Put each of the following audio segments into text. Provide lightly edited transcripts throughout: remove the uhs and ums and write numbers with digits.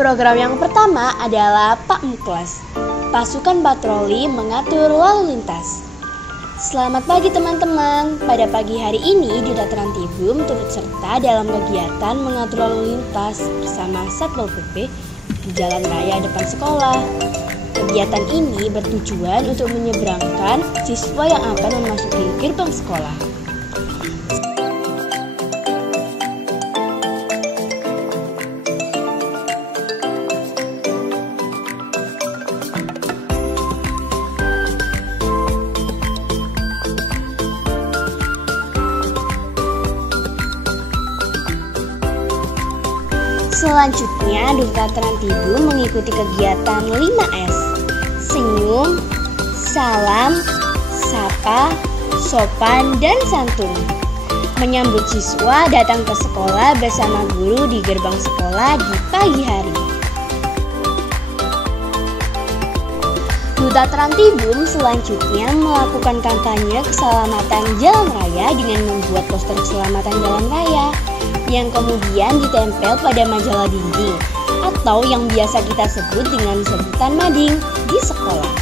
Program yang pertama adalah Pak Muklas, pasukan patroli mengatur lalu lintas. Selamat pagi teman-teman. Pada pagi hari ini Duta Trantibum turut serta dalam kegiatan mengatur lalu lintas bersama Satpol PP di jalan raya depan sekolah. Kegiatan ini bertujuan untuk menyeberangkan siswa yang akan memasuki gerbang sekolah. Selanjutnya, Duta Trantibum mengikuti kegiatan 5S: senyum, salam, sapa, sopan, dan santun. Menyambut siswa datang ke sekolah bersama guru di gerbang sekolah di pagi hari. Duta Trantibum selanjutnya melakukan kampanye keselamatan jalan raya dengan membuat poster keselamatan jalan raya yang kemudian ditempel pada majalah dinding atau yang biasa kita sebut dengan sebutan mading di sekolah.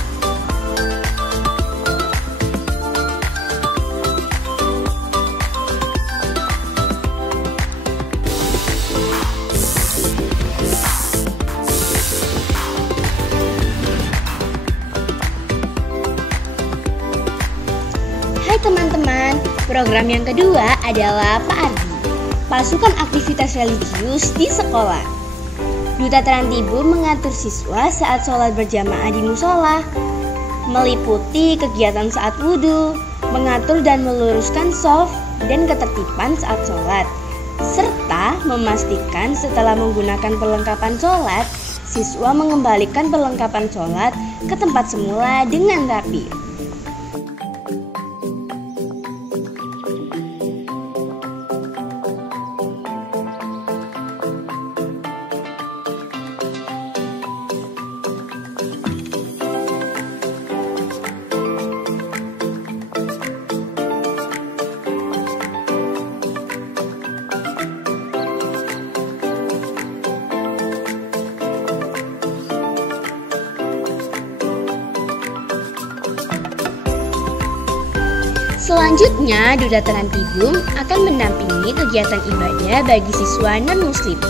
Hai teman-teman, program yang kedua adalah Pak Ardi, pasukan aktivitas religius di sekolah. Duta Trantibum mengatur siswa saat sholat berjamaah di musola, meliputi kegiatan saat wudhu, mengatur dan meluruskan shaf dan ketertiban saat sholat, serta memastikan setelah menggunakan perlengkapan sholat, siswa mengembalikan perlengkapan sholat ke tempat semula dengan rapi. Selanjutnya, Duta Trantibum akan mendampingi kegiatan ibadah bagi siswa non-muslim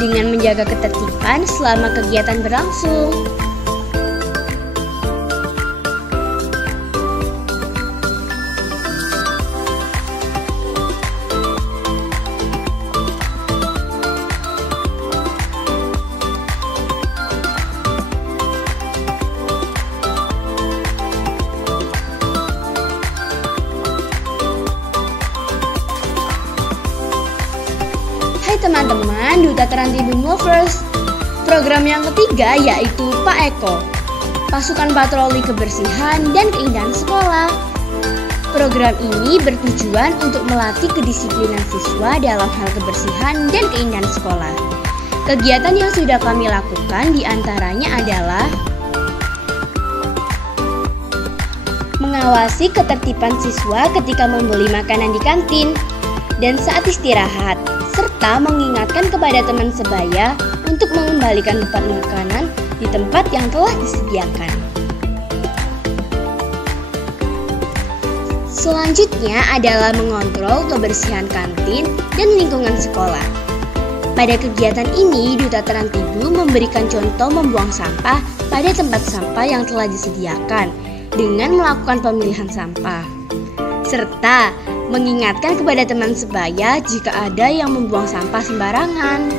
dengan menjaga ketertiban selama kegiatan berlangsung. Hai teman-teman, Duta Trantibum Lovers. Program yang ketiga yaitu Pak Eko, pasukan patroli kebersihan dan keindahan sekolah. Program ini bertujuan untuk melatih kedisiplinan siswa dalam hal kebersihan dan keindahan sekolah. Kegiatan yang sudah kami lakukan diantaranya adalah mengawasi ketertiban siswa ketika membeli makanan di kantin dan saat istirahat, serta mengingatkan kepada teman sebaya untuk mengembalikan tempat makanan di tempat yang telah disediakan. Selanjutnya adalah mengontrol kebersihan kantin dan lingkungan sekolah. Pada kegiatan ini, Duta Trantibum memberikan contoh membuang sampah pada tempat sampah yang telah disediakan dengan melakukan pemilihan sampah, serta mengingatkan kepada teman sebaya jika ada yang membuang sampah sembarangan.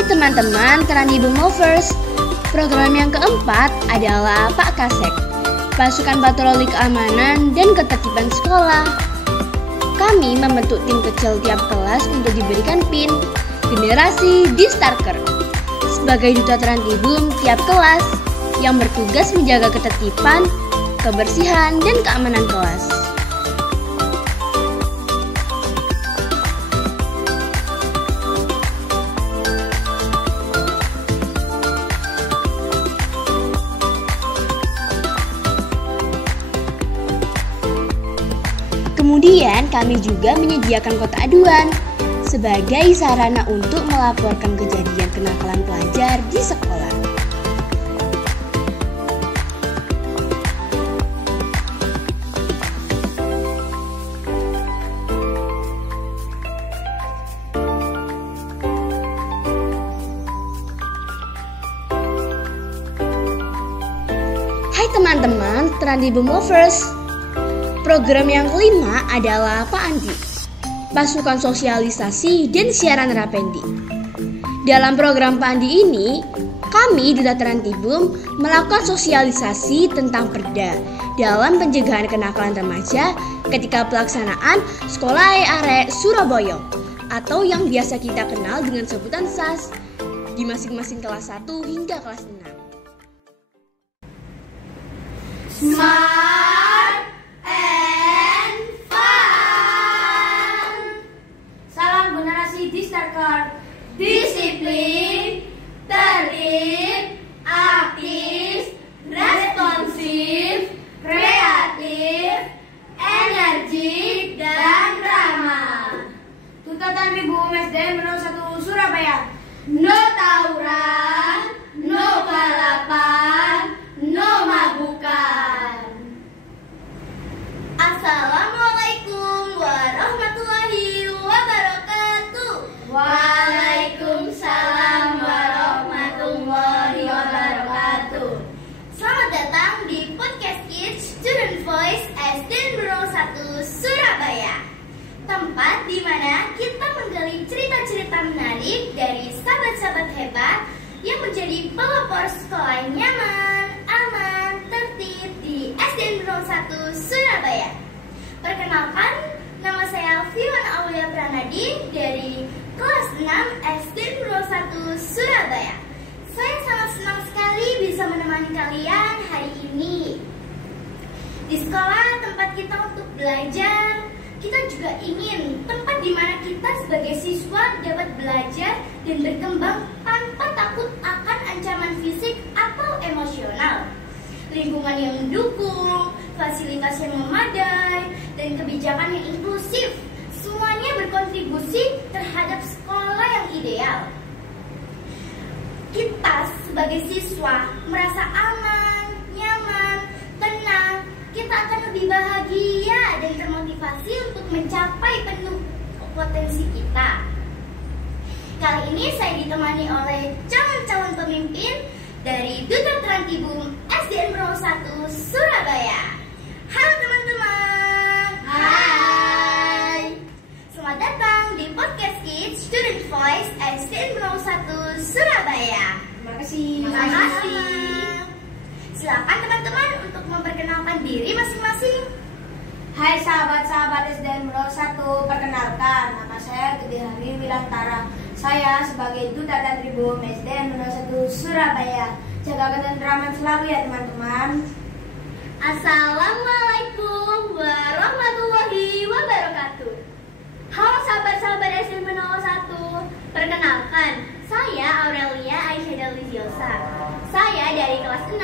Hai teman-teman Trandibum Lovers. Program yang keempat adalah Pak Kasek, Pasukan Patroli Keamanan dan Ketertiban Sekolah. Kami membentuk tim kecil tiap kelas untuk diberikan PIN, generasi Distarker, sebagai duta Trandibum tiap kelas yang bertugas menjaga ketertiban, kebersihan, dan keamanan kelas. Kemudian kami juga menyediakan kotak aduan sebagai sarana untuk melaporkan kejadian kenakalan pelajar di sekolah. Hai teman-teman Trandibum Lovers. Program yang kelima adalah Pak Andi, Pasukan Sosialisasi dan Siaran Rapendi. Dalam program Pak Andi ini, kami Duta Trandibum melakukan sosialisasi tentang perda dalam pencegahan kenakalan remaja ketika pelaksanaan Sekolah Are Surabaya atau yang biasa kita kenal dengan sebutan SAS di masing-masing kelas 1 hingga kelas 6. Smart and fun. Salam generasi Distarker. Disiplin, tertib, aktif, responsif, kreatif, energik, dan ramah. Duta Trandibum SDN 01 Surabaya. No tawuran, no balapan, no mabukan. Assalamualaikum warahmatullahi wabarakatuh. Waalaikumsalam warahmatullahi wabarakatuh. Selamat datang di Podcast Kids Student Voice SDN 01 Surabaya. Tempat di mana kita menggali cerita-cerita menarik dari sahabat-sahabat hebat yang menjadi pelopor sekolah yang nyaman, aman, tertib di SDN 01 Surabaya. Perkenalkan, nama saya Fiona Aulia Pranadi dari kelas 6 SDN 01 Surabaya. Saya sangat senang sekali bisa menemani kalian hari ini. Di sekolah tempat kita untuk belajar, kita juga ingin tempat di mana kita sebagai siswa dapat belajar dan berkembang tanpa takut akan ancaman fisik atau emosional. Lingkungan yang mendukung, fasilitas yang memadai, dan kebijakan yang inklusif, semuanya berkontribusi terhadap sekolah yang ideal. Kita sebagai siswa merasa aman, nyaman, tenang, kita akan lebih bahagia dan termotivasi untuk mencapai penuh potensi kita. Kali ini saya ditemani oleh calon-calon pemimpin dari Duta Trandibum SDN 01 Surabaya. Halo teman-teman. Hai. Selamat datang di Podcast Kids Student Voice SDN 01 Surabaya. Terima kasih. Terima kasih. Silakan teman-teman untuk memperkenalkan diri masing-masing. Hai sahabat-sahabat SDN 01, perkenalkan, nama saya Gede Hari Wilantara. Saya sebagai Duta Trandibum SDN 01 Surabaya. Jaga ketentraman selalu ya teman-teman. Assalamualaikum warahmatullahi wabarakatuh. Halo sahabat-sahabat SDN 01, perkenalkan, saya Aurelia Aisyah Deliziosa. Saya dari kelas 6.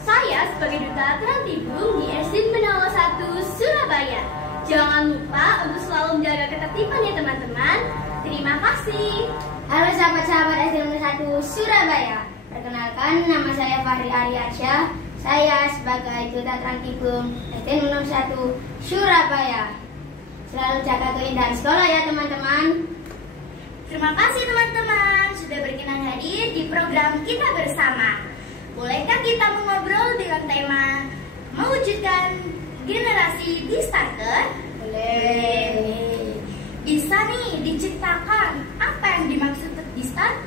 Saya sebagai Duta Trandibum di SDN 01 Surabaya. Jangan lupa untuk selalu menjaga ketertiban ya teman-teman. Terima kasih. Halo sahabat-sahabat SDN 01 Surabaya. Perkenalkan, nama saya Fahri Aryasyah. Saya sebagai Duta Trandibum SDN 01 Surabaya. Selalu jaga keindahan sekolah ya teman-teman. Terima kasih teman-teman sudah berkenan hadir di program kita bersama. Bolehkah kita mengobrol dengan tema mewujudkan generasi Distarker? Boleh. Bisa nih diceritakan apa yang dimaksud Distarker?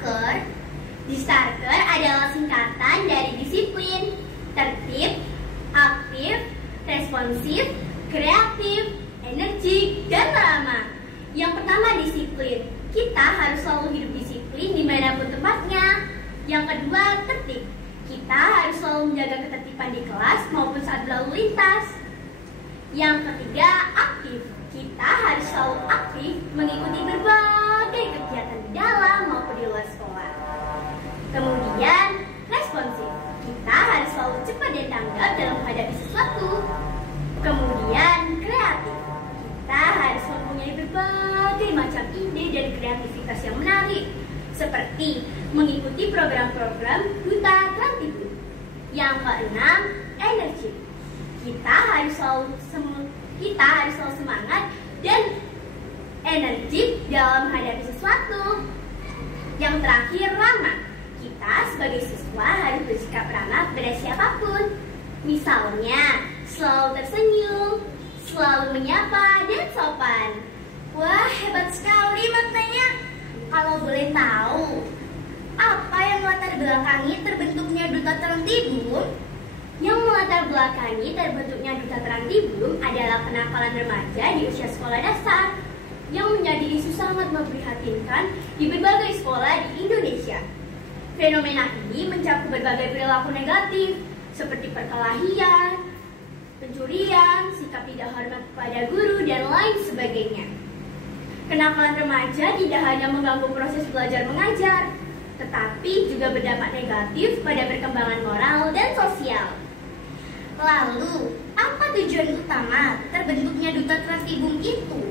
Starker adalah singkatan dari disiplin, tertib, aktif, responsif, kreatif, energik, dan ramah. Yang pertama disiplin. Kita harus selalu hidup disiplin dimanapun tempatnya. Yang kedua tertib. Kita harus selalu menjaga ketertiban di kelas maupun saat berlalu lintas. Yang ketiga aktif. Kita harus selalu aktif mengikuti berbagai kegiatan di dalam maupun di luar sekolah. Kemudian responsif. Kita harus selalu cepat dan tanggap dalam menghadapi sesuatu. Kemudian kreatif. Kita harus mempunyai berbagai macam ide dan kreativitas yang menarik, seperti mengikuti program-program Duta Trantibun. Yang keenam, energi. Kita harus selalu semangat dan energik dalam menghadapi sesuatu. Yang terakhir, ramah. Kita sebagai siswa harus bersikap ramah kepada siapapun. Misalnya, selalu tersenyum, selalu menyapa, dan sopan. Wah, hebat sekali maknanya. Kalau boleh tahu, apa yang melatar belakangi terbentuknya Duta Trantibun? Yang melatar belakangi terbentuknya Duta Trantibun adalah kenakalan remaja di usia sekolah dasar yang menjadi isu sangat memprihatinkan di berbagai sekolah di Indonesia. Fenomena ini mencakup berbagai perilaku negatif seperti perkelahian, pencurian, sikap tidak hormat kepada guru, dan lain sebagainya. Kenakalan remaja tidak hanya mengganggu proses belajar mengajar, tetapi juga berdampak negatif pada perkembangan moral dan sosial. Lalu, apa tujuan utama terbentuknya Duta Trantibun itu?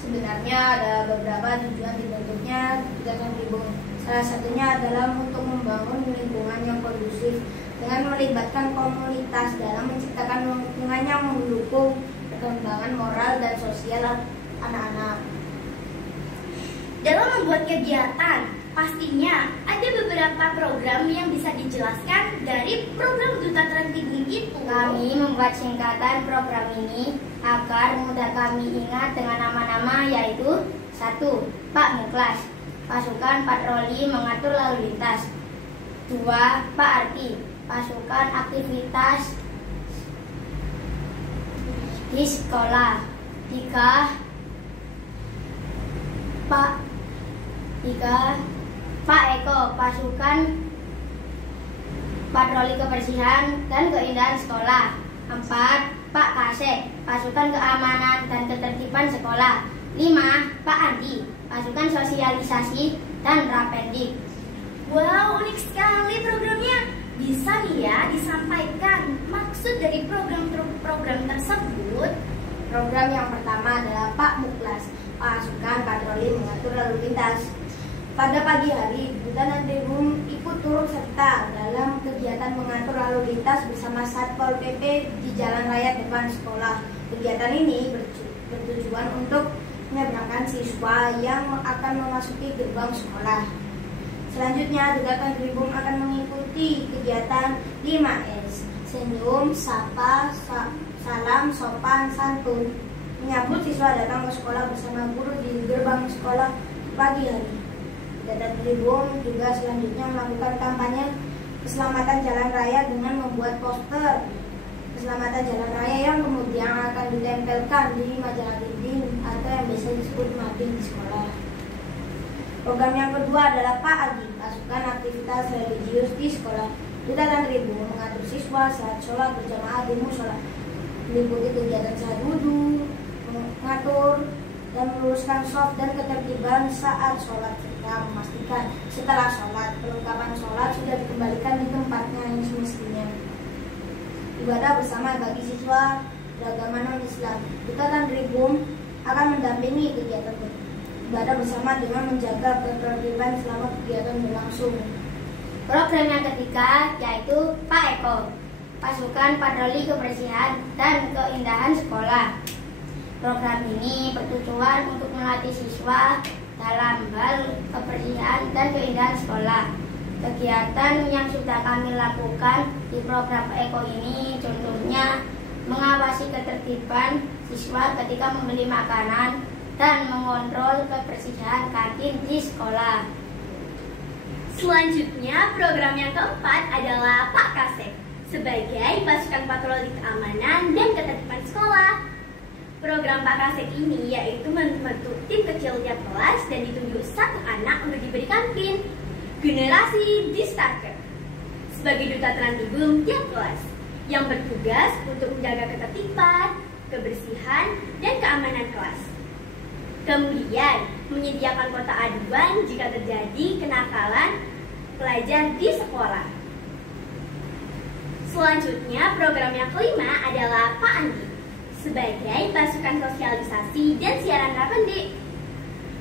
Sebenarnya ada beberapa tujuan dibentuknya Duta Trantibun. Salah satunya adalah untuk membangun lingkungan yang kondusif dengan melibatkan komunitas dalam menciptakan lingkungan yang mendukung perkembangan moral dan sosial anak-anak. Dalam membuat kegiatan, pastinya ada beberapa program yang bisa dijelaskan dari program Duta Trantibun itu. Kami membuat singkatan program ini agar mudah kami ingat dengan nama-nama, yaitu 1. Pak Muklas, pasukan patroli mengatur lalu lintas. 2. Pak Arti, pasukan aktivitas di sekolah. 3. Pak Eko, pasukan patroli kebersihan dan keindahan sekolah. 4. Pak Kasek, pasukan keamanan dan ketertiban sekolah. 5. Pak Andi, pasukan sosialisasi dan rapendik. Wow, unik sekali programnya. Bisa nih ya disampaikan maksud dari program tersebut? Program yang pertama adalah Pak Muklas, pasukan patroli mengatur lalu lintas. Pada pagi hari, Duta Trantibun ikut turut serta dalam kegiatan mengatur lalu lintas bersama Satpol PP di jalan raya depan sekolah. Kegiatan ini bertujuan untuk menyeberangkan siswa yang akan memasuki gerbang sekolah. Selanjutnya, Duta Trantibun akan mengikuti kegiatan 5S, senyum, sapa, salam, sopan, santun, menyambut siswa datang ke sekolah bersama guru di gerbang sekolah pagi hari. Duta Trantibun juga selanjutnya melakukan kampanye keselamatan jalan raya dengan membuat poster keselamatan jalan raya yang kemudian akan ditempelkan di majalah dinding atau yang biasa disebut mading di sekolah. Program yang kedua adalah Pak Adi, pasukan aktivitas religius di sekolah. Duta Trantibun mengatur siswa saat sholat berjamaah di musola, meliputi kegiatan saat wudhu, mengatur dan meluruskan shaf dan ketertiban saat sholat, serta memastikan setelah sholat perlengkapan sholat sudah dikembalikan di tempatnya yang semestinya. Ibadah bersama bagi siswa beragama non-Islam. Duta Trantibun akan mendampingi kegiatan ibadah bersama dengan menjaga ketertiban selama kegiatan berlangsung. Program yang ketiga yaitu Pak Eko, pasukan patroli kebersihan dan keindahan sekolah. Program ini bertujuan untuk melatih siswa dalam hal kebersihan dan keindahan sekolah. Kegiatan yang sudah kami lakukan di program Pak Eko ini contohnya mengawasi ketertiban siswa ketika membeli makanan dan mengontrol kebersihan kantin di sekolah. Selanjutnya, program yang keempat adalah Pak Kasek sebagai pasukan patroli keamanan dan ketertiban sekolah. Program Pak Kasek ini yaitu membentuk tim kecil tiap kelas dan ditunjuk satu anak untuk diberikan pin generasi Distarker sebagai duta Trantibum tiap kelas yang bertugas untuk menjaga ketertiban, kebersihan, dan keamanan kelas. Kemudian, menyediakan kota aduan jika terjadi kenakalan pelajar di sekolah. Selanjutnya, program yang kelima adalah Pak Andi sebagai pasukan sosialisasi dan siaran Rapendi.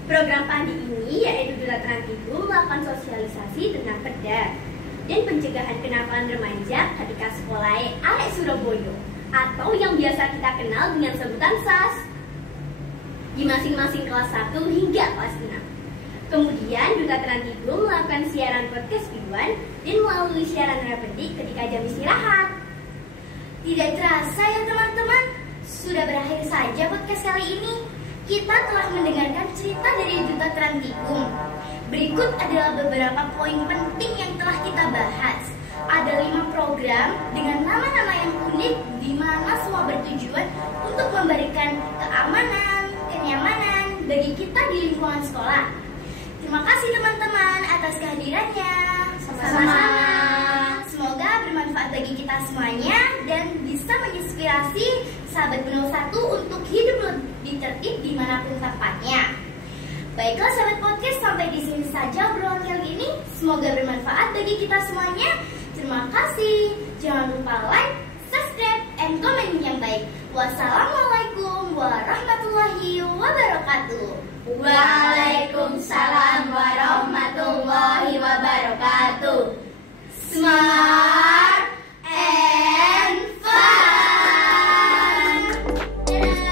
Program Pak Andi ini yaitu duta Trantibum melakukan sosialisasi tentang perda dan pencegahan kenakalan remaja ketika sekolah Arek Surabaya atau yang biasa kita kenal dengan sebutan SAS di masing-masing kelas 1 hingga kelas 6. Kemudian Duta Trantibum melakukan siaran podcast biduan dan melalui siaran Rapendi ketika jam istirahat. Tidak terasa ya teman-teman, sudah berakhir saja podcast kali ini. Kita telah mendengarkan cerita dari Duta Trantibum. Berikut adalah beberapa poin penting yang telah kita bahas. Ada 5 program dengan nama-nama yang unik di mana semua bertujuan untuk memberikan keamanan, kenyamanan bagi kita di lingkungan sekolah. Terima kasih teman-teman atas kehadirannya. Sama-sama. Semoga bermanfaat bagi kita semuanya dan bisa menginspirasi sahabat Benul 1 untuk hidup lebih tertib dimanapun tempatnya. Baiklah sahabat podcast, sampai di sini saja obrolan kali ini. Semoga bermanfaat bagi kita semuanya. Terima kasih. Jangan lupa like, subscribe, and komen yang baik. Wassalamualaikum warahmatullahi wabarakatuh. Waalaikumsalam warahmatullahi wabarakatuh. Smart and fun. Dadah.